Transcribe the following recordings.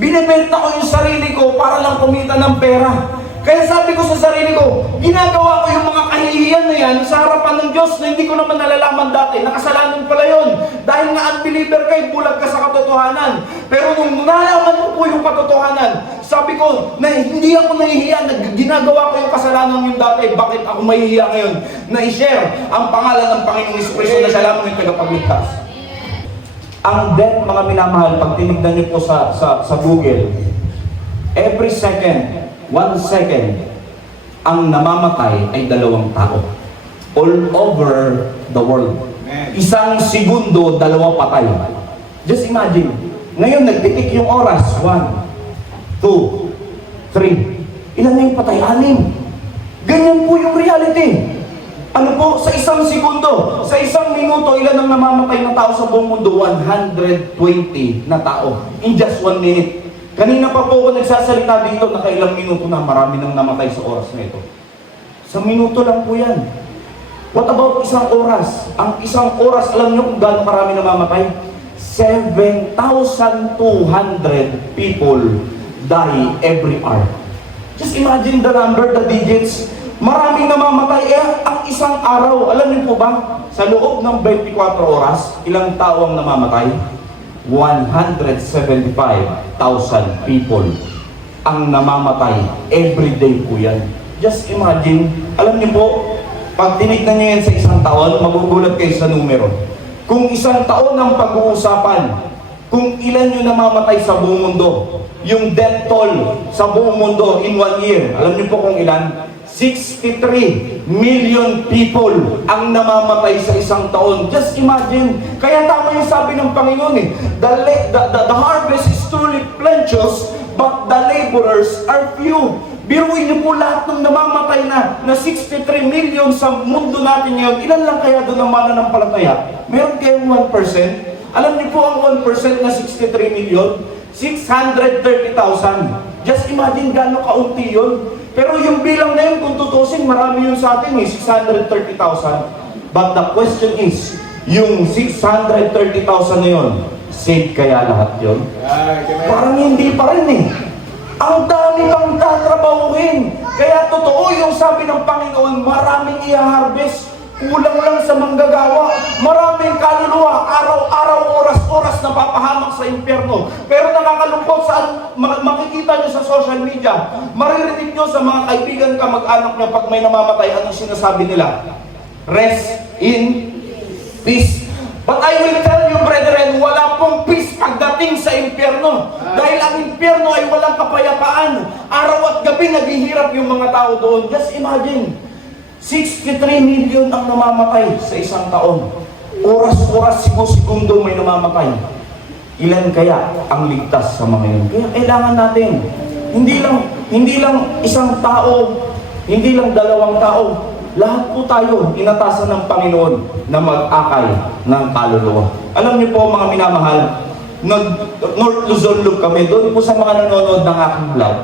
Binibenta ko yung sarili ko para lang kumita ng pera. Kaya sabi ko sa sarili ko, ginagawa ko yung mga kahihiyan na yan sa harapan ng Diyos na hindi ko naman nalalaman dati. Nakasalanan pala yun. Dahil nga unbeliever ka, bulag ka sa katotohanan. Pero nung nalaman mo po yung katotohanan, sabi ko na hindi ako nahihiya na ginagawa ko yung kasalanan yung dati. Bakit ako mahihiya ngayon na i-share ang pangalan ng Panginoong Jesucristo na siya lamang yung tagapagligtas? Ang death, mga minamahal, pag tinignan niyo po sa Google, every second, 1 second, ang namamatay ay 2 tao. All over the world. Isang segundo, 2 patay. Just imagine. Ngayon, nagtitik yung oras. 1, 2, 3. Ilan na yung patay? 6. Ganyan po yung reality. Ano po? Sa isang segundo, sa isang minuto, ilan ang namamatay na tao sa buong mundo? 120 na tao. In just 1 minute. Kanina pa po ako nagsasalita dito, nakailang minuto na, marami nang namatay sa oras na ito. Sa minuto lang po yan. What about isang oras? Ang isang oras, alam niyo kung gaano karami namamatay? 7,200 people die every hour. Just imagine the number, the digits. Maraming namamatay. Ang isang araw, alam niyo po ba, sa loob ng 24 oras, ilang tao ang namamatay? 175,000 people ang namamatay every day po yan. Just imagine, alam niyo po, pag tinignan niyo yan sa isang taon, magugulat kayo sa numero. Kung isang taon ang pag-uusapan, kung ilan yung namamatay sa buong mundo, yung death toll sa buong mundo in 1 year, alam niyo po kung ilan? 63 million people ang namamatay sa isang taon. Just imagine. Kaya tama yung sabi ng Panginoon eh. The harvest is truly plenteous, but the laborers are few. Biruin niyo po lahat ng namamatay na 63 million sa mundo natin ngayon. Ilan lang kaya doon ang mananampalataya? Meron kayong 1%? Alam niyo po ang 1% na 63 million? 630,000. Just imagine gano'ng kaunti yun. Pero yung bilang na yun, kung tutusin, marami yun sa atin eh, 630,000. But the question is, yung 630,000 na yun, saved kaya lahat yun? Parang hindi pa rin eh. Ang dami pang tatrabahuhin. Kaya totoo yung sabi ng Panginoon, maraming i-harvest. Kulang lang sa manggagawa. Maraming kaluluwa, araw-araw, oras-oras na papahamak sa impyerno. Pero nakakalungkot saan makikita nyo sa social media. Maririnig nyo sa mga kaibigan kamag-anak nyo pag may namamatay, anong sinasabi nila? Rest in peace. But I will tell you, brethren, wala pong peace pagdating sa impyerno. Dahil ang impyerno ay walang kapayapaan. Araw at gabi naghihirap yung mga tao doon. Just imagine. 63 million ang namamatay sa isang taon. Oras-oras, segundo may namamatay. Ilan kaya ang ligtas sa mga yun? Kaya kailangan natin, hindi lang isang tao, hindi lang 2 tao, lahat po tayo inatasan ng Panginoon na mag-akay ng kaluluwa. Alam niyo po mga minamahal, North Luzon Loop kami, doon po sa mga nanonood ng aking vlog.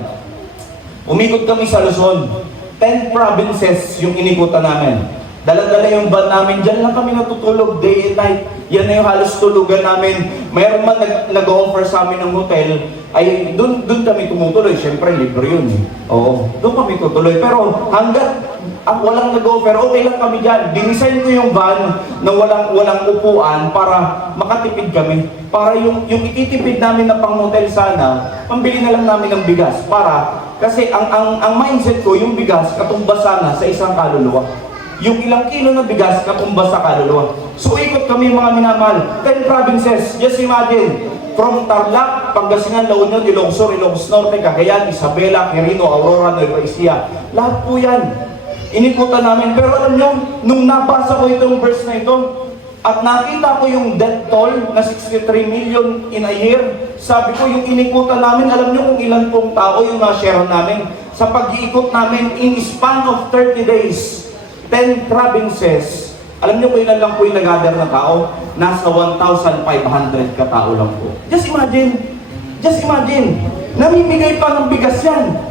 Umikot kami sa Luzon. 10 provinces yung inikutan namin. Dala-dala yung van namin. Diyan lang kami natutulog day and night. Yan na yung halos tulugan namin. Mayroon man nag-offer sa amin ng hotel, ay doon kami tumutuloy. Siyempre, libre yun eh. Oo, doon kami tutuloy. Pero hanggat walang nag-offer, okay lang kami dyan. Dinisign ko yung van na walang upuan para makatipid kami. Para yung ititipid namin na pang-hotel sana, pambili na lang namin ng bigas. Kasi ang mindset ko, yung bigas, katumbas sana sa isang kaluluwa. Yung ilang kilo na bigas, katumbas sa kaluluwa. So ikot kami mga minamahal. 10 provinces, just imagine. From Tarlac, Pangasinan, La Union, Ilocos Sur, Ilocos Norte, Cagayan, Isabela, Quirino, Aurora, Nueva Ecija. Lahat po yan. Inikutan namin. Pero alam nyo, nung nabasa ko itong verse na ito, at nakita ko yung death toll na 63 million in a year, sabi ko yung inikutan namin, alam nyo kung ilan pong tao yung na-share namin sa pag-iikot namin in span of 30 days, 10 provinces. Alam nyo kung ilan lang po yung nag-gather na tao? Nasa 1,500 katao lang po. Just imagine, namimigay pa ng bigas yan.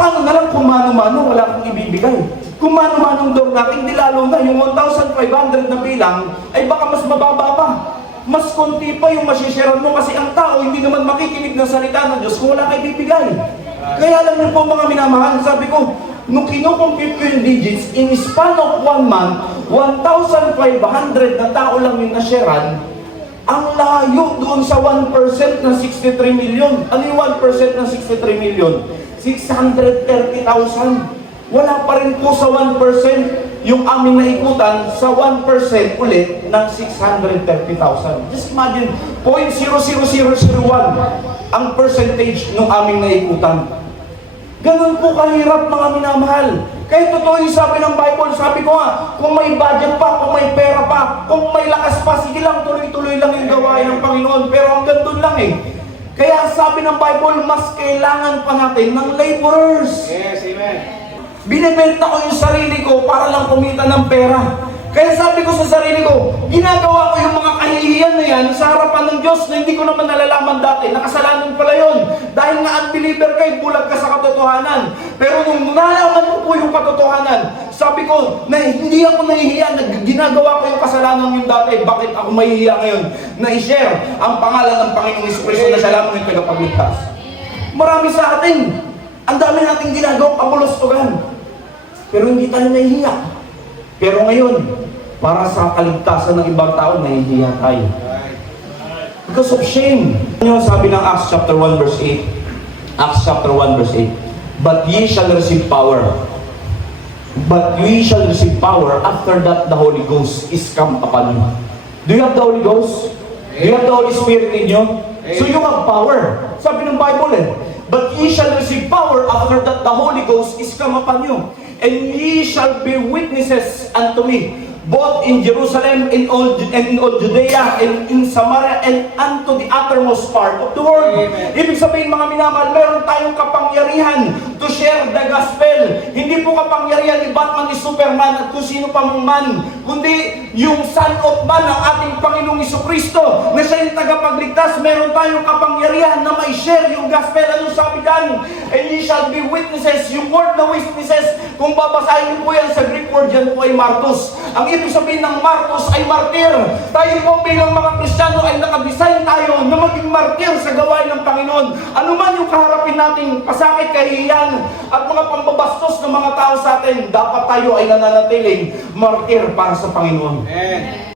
Paano na lang kung mano-mano, wala akong ibibigay. Kung mano-manong daw natin, di lalo na yung 1,500 na bilang, ay baka mas mababa pa. mas konti pa yung masisharean mo kasi ang tao hindi naman makikinig ng salita ng Diyos kung wala kay bibigay. Kaya alam niyo po mga minamahal, sabi ko, nung kinukompute ko yung digits, in span of 1 month, 1,500 na tao lang yung nasharean, ang layo doon sa 1% ng 63 million. Ano yung 1% ng 63 million? 630,000. Wala pa rin po sa 1% yung aming naikutan sa 1% ulit ng 630,000. Just imagine, 0.00001 ang percentage ng aming naikutan. Ganun po kahirap mga minamahal. Kaya totoo yung sabi ng Bible, sabi ko nga, kung may budget pa, kung may pera pa, kung may lakas pa, sige lang, tuloy-tuloy lang yung gawain ng Panginoon. Pero hanggang doon lang eh. Kaya sabi ng Bible, mas kailangan pa natin ng laborers. Yes, amen. Binibenta ko yung sarili ko para lang kumita ng pera. Kaya sabi ko sa sarili ko, ginagawa ko yung mga kahihiyan na yan sa harapan ng Diyos na hindi ko naman nalalaman dati. Nakasalanan pala yun. Dahil nga unbeliever ka, bulag ka sa katotohanan. Pero nung nalaman mo po yung katotohanan, sabi ko na hindi ako nahihiya na ginagawa ko yung kasalanan yung dati. Bakit ako mahihiya ngayon na i-share ang pangalan ng Panginoong Jesucristo na siya lamang yung tagapagligtas? Marami sa atin, ang dami nating ginagawang kapulustugan. Pero hindi tayo nahihiya. Pero ngayon, para sa kaligtasan ng ibang tao, nahihiya tayo. Because of shame. Ano yung sabi ng Acts chapter 1 verse 8? Acts chapter 1 verse 8. But ye shall receive power. But ye shall receive power after that the Holy Ghost is come upon you. Do you have the Holy Ghost? Do you have the Holy Spirit in you? So you have power. Sabi ng Bible eh. But ye shall receive power after that the Holy Ghost is come upon you. And ye shall be witnesses unto me, both in Jerusalem, in all Judea, and in Samaria, and unto the uttermost part of the world. Amen. Ibig sabihin mga minamahal, meron tayong kapangyarihan to share the gospel. Hindi po kapangyarihan ni Batman, ni Superman, at kung sino pa man, kundi yung Son of Man, ang ating Panginoong Jesucristo, na siya yung tagapagligtas. Meron tayong kapangyarihan na may share yung gospel. Ano sabi dyan? And ye shall be witnesses. Yung word na witnesses, kung babasahin niyo po yan sa Greek word, yan po ay martus. Ang ibig sabihin ng martus ay martir. Tayo po bilang mga Kristiyano ay nakadesign tayo na maging martir sa gawain ng Panginoon. Ano man yung kaharapin nating pasakit, kahihiyan, at mga pambabastos ng mga tao sa atin, dapat tayo ay nananatiling martir para sa Panginoon. Amen.